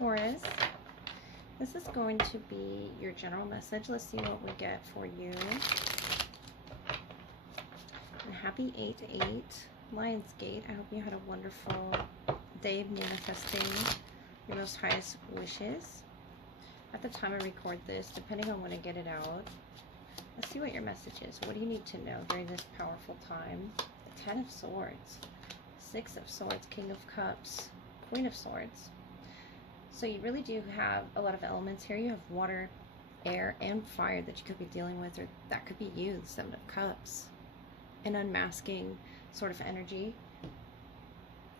Taurus. This is going to be your general message. Let's see what we get for you. And happy 8/8 Lionsgate. I hope you had a wonderful day manifesting your most highest wishes. At the time I record this, depending on when I get it out, let's see what your message is. What do you need to know during this powerful time? The 10 of Swords, 6 of Swords, King of Cups, Queen of Swords. So you really do have a lot of elements here. You have water, air, and fire that you could be dealing with, or that could be you, the 7 of Cups. An unmasking sort of energy.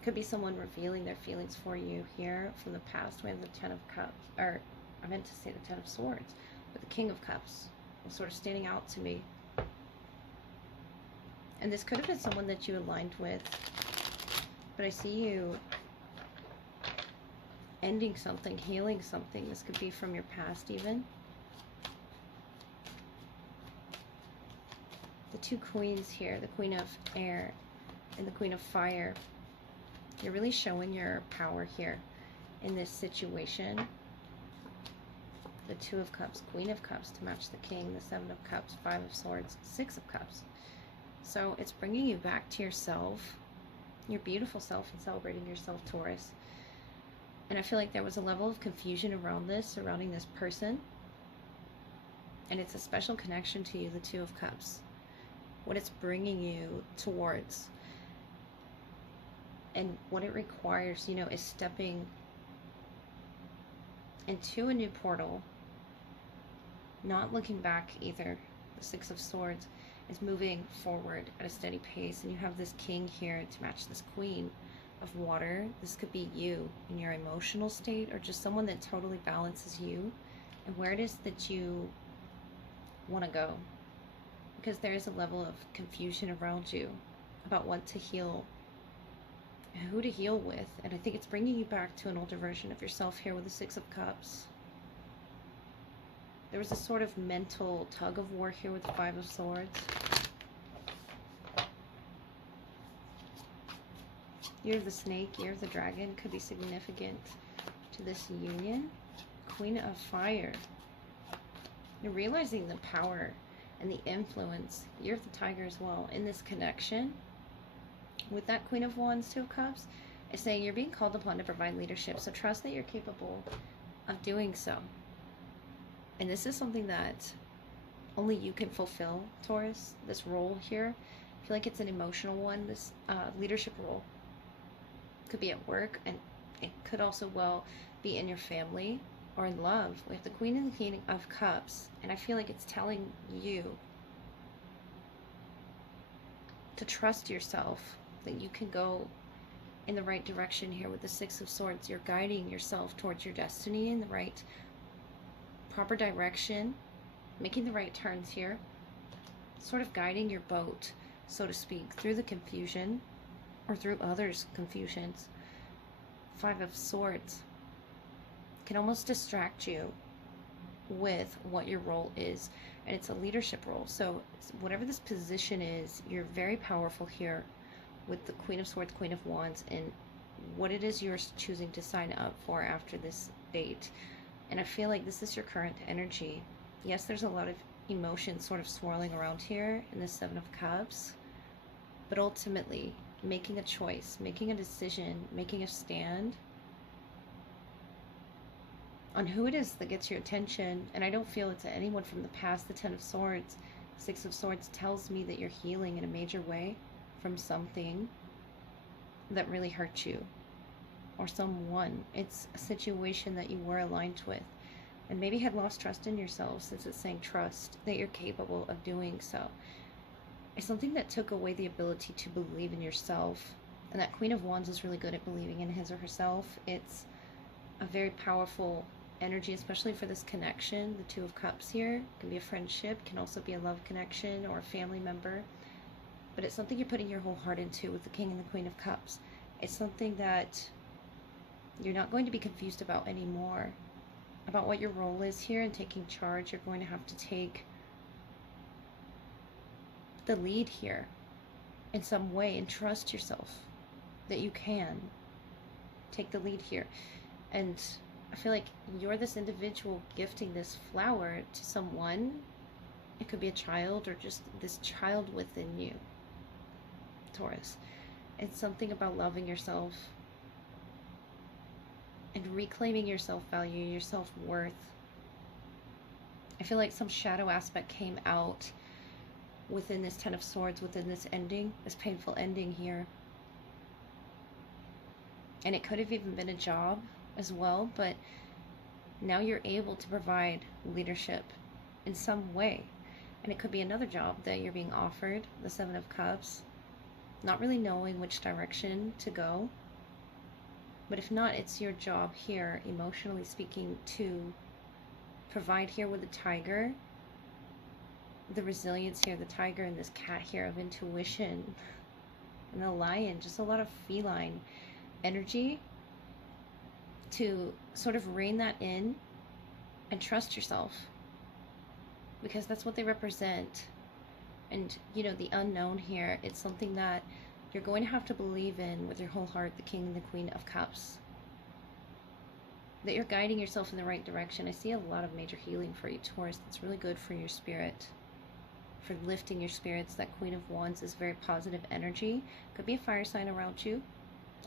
Could be someone revealing their feelings for you here from the past. We have the 10 of Cups, or I meant to say the 10 of Swords, but the King of Cups is sort of standing out to me. And this could have been someone that you aligned with, but I see you ending something, healing something. This could be from your past even. The 2 queens here, the Queen of Air and the Queen of Fire. You're really showing your power here in this situation. The 2 of Cups, Queen of Cups to match the King, the 7 of Cups, 5 of Swords, 6 of Cups. So it's bringing you back to yourself, your beautiful self, and celebrating yourself, Taurus. And I feel like there was a level of confusion around this, surrounding this person. And it's a special connection to you, the 2 of Cups. What it's bringing you towards. And what it requires, you know, is stepping into a new portal. Not looking back either. The 6 of Swords is moving forward at a steady pace. And you have this King here to match this Queen of Water. This could be you in your emotional state, or just someone that totally balances you and where it is that you want to go, because there is a level of confusion around you about what to heal, who to heal with. And I think it's bringing you back to an older version of yourself here with the 6 of Cups. There was a sort of mental tug of war here with the 5 of Swords. Year of the Snake, Year of the Dragon could be significant to this union. Queen of Fire. You're realizing the power and the influence, Year of the Tiger as well, in this connection. With that Queen of Wands, 2 of Cups, it's saying you're being called upon to provide leadership. So trust that you're capable of doing so. And this is something that only you can fulfill, Taurus, this role here. I feel like it's an emotional one, this leadership role. Could be at work, and it could also well be in your family or in love. We have the Queen and the King of Cups, and I feel like it's telling you to trust yourself, that you can go in the right direction here with the 6 of Swords. You're guiding yourself towards your destiny in the right, proper direction, making the right turns here, sort of guiding your boat, so to speak, through the confusion or through others' confusions. 5 of Swords can almost distract you with what your role is, and it's a leadership role. So whatever this position is, you're very powerful here with the Queen of Swords, Queen of Wands, and what it is you're choosing to sign up for after this date. And I feel like this is your current energy. Yes, there's a lot of emotions sort of swirling around here in the 7 of Cups, but ultimately making a choice, making a decision, making a stand on who it is that gets your attention. And I don't feel it's anyone from the past. The 10 of Swords, 6 of Swords tells me that you're healing in a major way from something that really hurt you, or someone. It's a situation that you were aligned with and maybe had lost trust in yourself, since it's saying trust that you're capable of doing so. It's something that took away the ability to believe in yourself. And that Queen of Wands is really good at believing in his or herself. It's a very powerful energy, especially for this connection. The 2 of Cups here can be a friendship, can also be a love connection or a family member. But it's something you're putting your whole heart into with the King and the Queen of Cups. It's something that you're not going to be confused about anymore, about what your role is here and taking charge. You're going to have to take the lead here in some way and trust yourself that you can take the lead here. And I feel like you're this individual gifting this flower to someone. It could be a child or just this child within you, Taurus. It's something about loving yourself and reclaiming your self-value, your self-worth. I feel like some shadow aspect came out within this Ten of Swords, within this ending, this painful ending here. And it could have even been a job as well, but now you're able to provide leadership in some way. And it could be another job that you're being offered, the Seven of Cups, not really knowing which direction to go. But if not, it's your job here, emotionally speaking, to provide here with the tiger, the resilience here, the tiger and this cat here of intuition, and the lion, just a lot of feline energy to sort of rein that in and trust yourself, because that's what they represent. And you know, the unknown here, it's something that you're going to have to believe in with your whole heart, the King and the Queen of Cups. That you're guiding yourself in the right direction. I see a lot of major healing for you, Taurus. That's really good for your spirit, for lifting your spirits. That Queen of Wands is very positive energy. Could be a fire sign around you,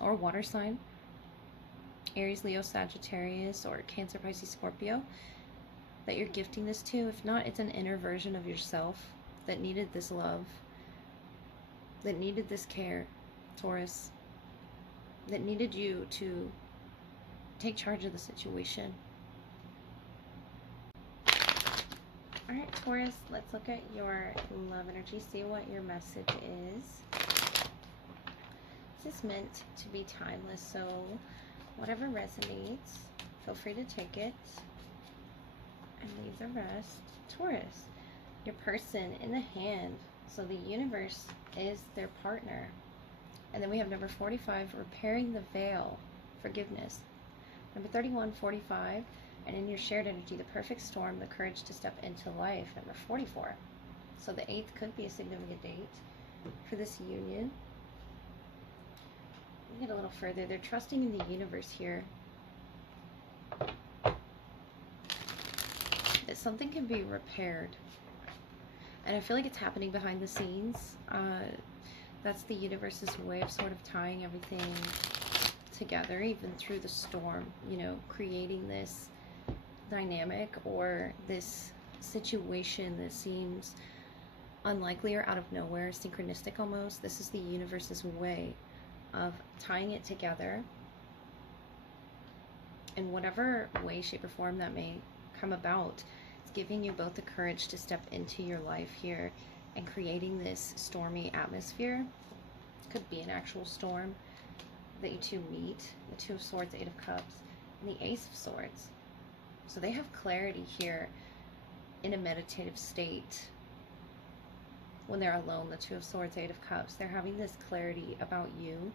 or a water sign. Aries, Leo, Sagittarius, or Cancer, Pisces, Scorpio, that you're gifting this to. If not, it's an inner version of yourself that needed this love, that needed this care, Taurus, that needed you to take charge of the situation. Alright, Taurus, let's look at your love energy, see what your message is. This is meant to be timeless, so whatever resonates, feel free to take it and leave the rest. Taurus, your person in the hand, so the universe is their partner. And then we have number 45, repairing the veil, forgiveness. Number 31, 45, and in your shared energy, the perfect storm, the courage to step into life. Number 44. So the 8th could be a significant date for this union. We get a little further. They're trusting in the universe here. That something can be repaired. And I feel like it's happening behind the scenes. That's the universe's way of sort of tying everything together, even through the storm, you know, creating this dynamic or this situation that seems unlikely or out of nowhere, synchronistic almost. This is the universe's way of tying it together in whatever way, shape, or form that may come about. It's giving you both the courage to step into your life here and creating this stormy atmosphere. It could be an actual storm that you two meet. The Two of Swords, Eight of Cups, and the Ace of Swords. So they have clarity here in a meditative state. When they're alone, the Two of Swords, Eight of Cups, they're having this clarity about you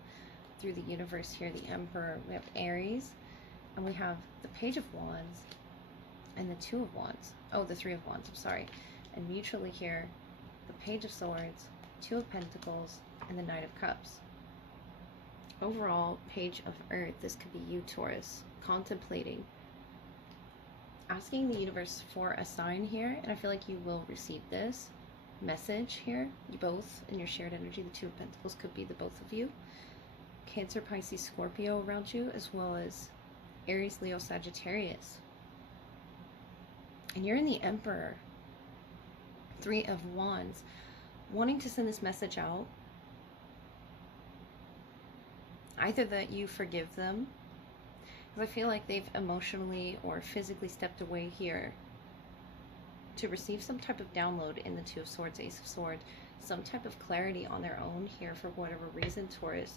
through the universe here. The Emperor, we have Aries, and we have the Page of Wands and the Two of Wands. Oh, the Three of Wands, I'm sorry. And mutually here, the Page of Swords, Two of Pentacles, and the Knight of Cups. Overall, Page of Earth, this could be you, Taurus, contemplating, asking the universe for a sign here, and I feel like you will receive this message here. You both, in your shared energy, the Two of Pentacles could be the both of you. Cancer, Pisces, Scorpio around you, as well as Aries, Leo, Sagittarius. And you're in the Emperor, Three of Wands, wanting to send this message out. Either that you forgive them, because I feel like they've emotionally or physically stepped away here to receive some type of download in the Two of Swords, Ace of Swords, some type of clarity on their own here for whatever reason, Taurus.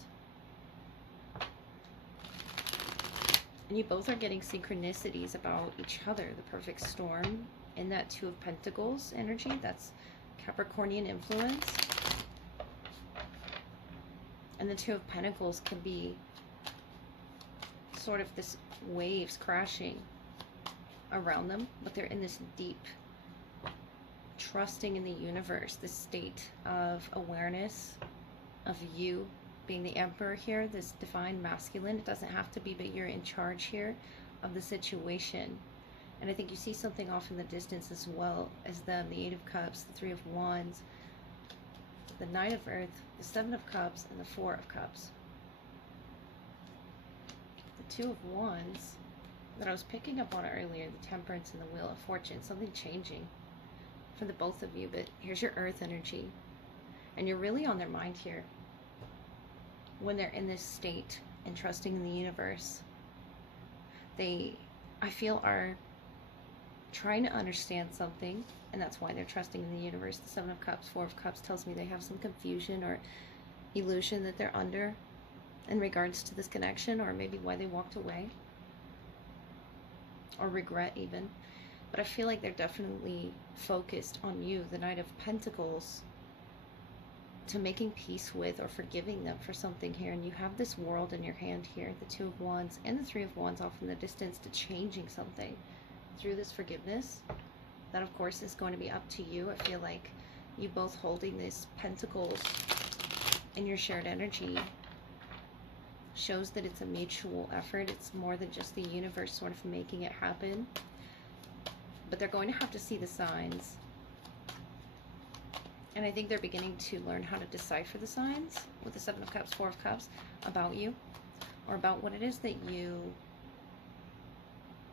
And you both are getting synchronicities about each other. The perfect storm in that Two of Pentacles energy, that's Capricornian influence. And the Two of Pentacles can be sort of this waves crashing around them, but they're in this deep trusting in the universe, this state of awareness of you being the Emperor here, this divine masculine. It doesn't have to be, but you're in charge here of the situation. And I think you see something off in the distance as well as them. The Eight of Cups, the Three of Wands, the Knight of Earth, the Seven of Cups, and the Four of Cups. The Two of Wands that I was picking up on earlier, the Temperance and the Wheel of Fortune, something changing for the both of you. But here's your Earth energy, and you're really on their mind here when they're in this state and trusting in the universe. They, I feel, are trying to understand something, and that's why they're trusting in the universe. The Seven of Cups, Four of Cups tells me they have some confusion or illusion that they're under in regards to this connection, or maybe why they walked away, or regret even. But I feel like they're definitely focused on you, the Knight of Pentacles, to making peace with or forgiving them for something here. And you have this world in your hand here, the Two of Wands and the Three of Wands off in the distance, to changing something through this forgiveness. That of course is going to be up to you. I feel like you both holding these pentacles in your shared energy shows that it's a mutual effort. It's more than just the universe sort of making it happen. But they're going to have to see the signs. And I think they're beginning to learn how to decipher the signs with the Seven of Cups, Four of Cups, about you, or about what it is that you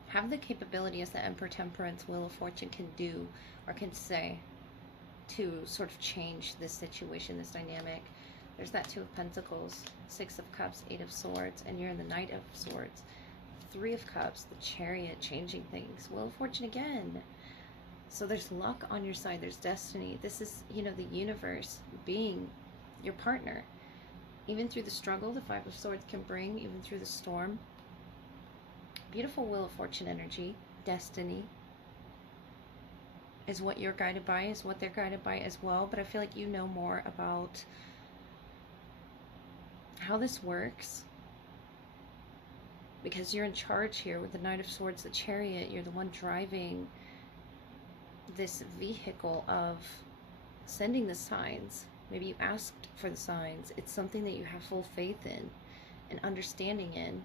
have the capability as the Emperor, Temperance, Wheel of Fortune can do or can say to sort of change this situation, this dynamic. There's that Two of Pentacles, Six of Cups, Eight of Swords, and you're in the Knight of Swords. Three of Cups, the Chariot, changing things. Wheel of Fortune again. So there's luck on your side. There's destiny. This is, you know, the universe being your partner. Even through the struggle, the Five of Swords can bring, even through the storm. Beautiful Wheel of Fortune energy. Destiny is what you're guided by, is what they're guided by as well. But I feel like you know more about how this works, because you're in charge here with the Knight of Swords, the Chariot. You're the one driving this vehicle of sending the signs. Maybe you asked for the signs. It's something that you have full faith in and understanding in.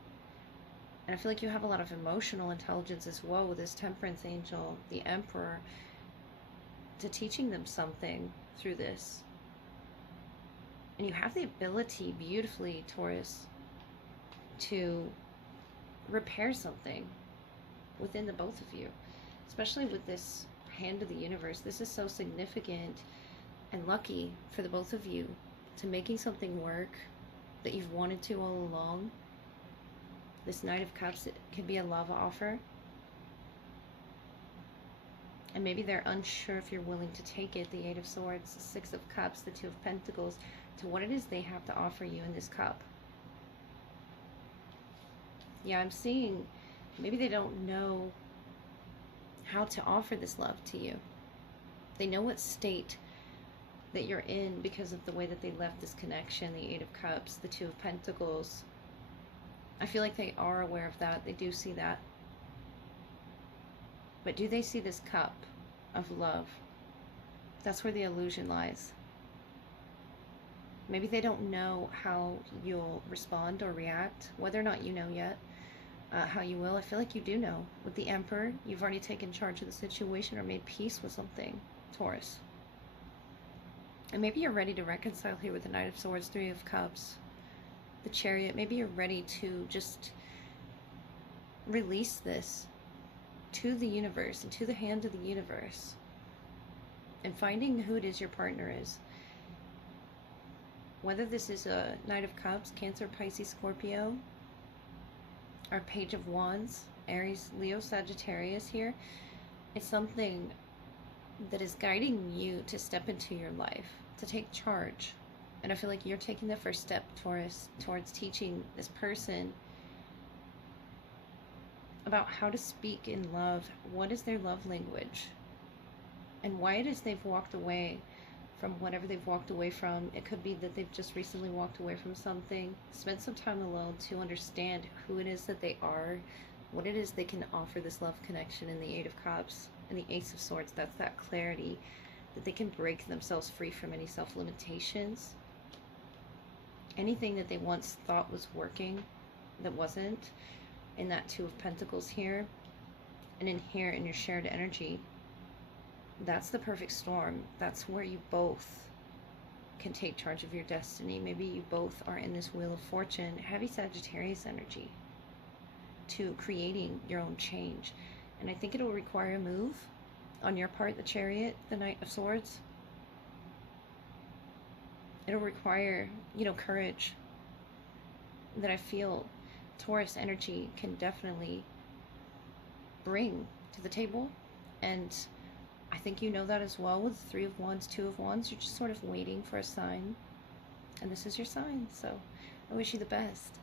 And I feel like you have a lot of emotional intelligence as well with this Temperance angel, the Emperor, to teaching them something through this. And you have the ability beautifully, Taurus, to repair something within the both of you, especially with this Hand of the Universe. This is so significant and lucky for the both of you, to making something work that you've wanted to all along. This Knight of Cups, it can be a love offer, and maybe they're unsure if you're willing to take it. The Eight of Swords, the Six of Cups, the Two of Pentacles, to what it is they have to offer you in this cup. Yeah, I'm seeing maybe they don't know how to offer this love to you. They know what state that you're in because of the way that they left this connection. The Eight of Cups, the Two of Pentacles. I feel like they are aware of that. They do see that. But do they see this cup of love? That's where the illusion lies. Maybe they don't know how you'll respond or react, whether or not you know yet. How you will. I feel like you do know. With the Emperor, you've already taken charge of the situation or made peace with something, Taurus. And maybe you're ready to reconcile here with the Knight of Swords, Three of Cups, the Chariot. Maybe you're ready to just release this to the universe and to the hand of the universe, and finding who it is your partner is. Whether this is a Knight of Cups, Cancer, Pisces, Scorpio, or Page of Wands, Aries, Leo, Sagittarius here, it's something that is guiding you to step into your life, to take charge. And I feel like you're taking the first step, Taurus, towards teaching this person about how to speak in love. What is their love language? And why it is they've walked away from whatever they've walked away from. It could be that they've just recently walked away from something, spent some time alone to understand who it is that they are, what it is they can offer this love connection. In the Eight of Cups and the Ace of Swords, that's that clarity that they can break themselves free from any self-limitations anything that they once thought was working that wasn't, in that Two of Pentacles here, and in here in your shared energy, that's the perfect storm. That's where you both can take charge of your destiny. Maybe you both are in this Wheel of Fortune, heavy Sagittarius energy, to creating your own change. And I think it'll require a move on your part, the Chariot, the Knight of Swords. It'll require, you know, courage that I feel Taurus energy can definitely bring to the table. And I think you know that as well with Three of Wands, Two of Wands. You're just sort of waiting for a sign. And this is your sign. So I wish you the best.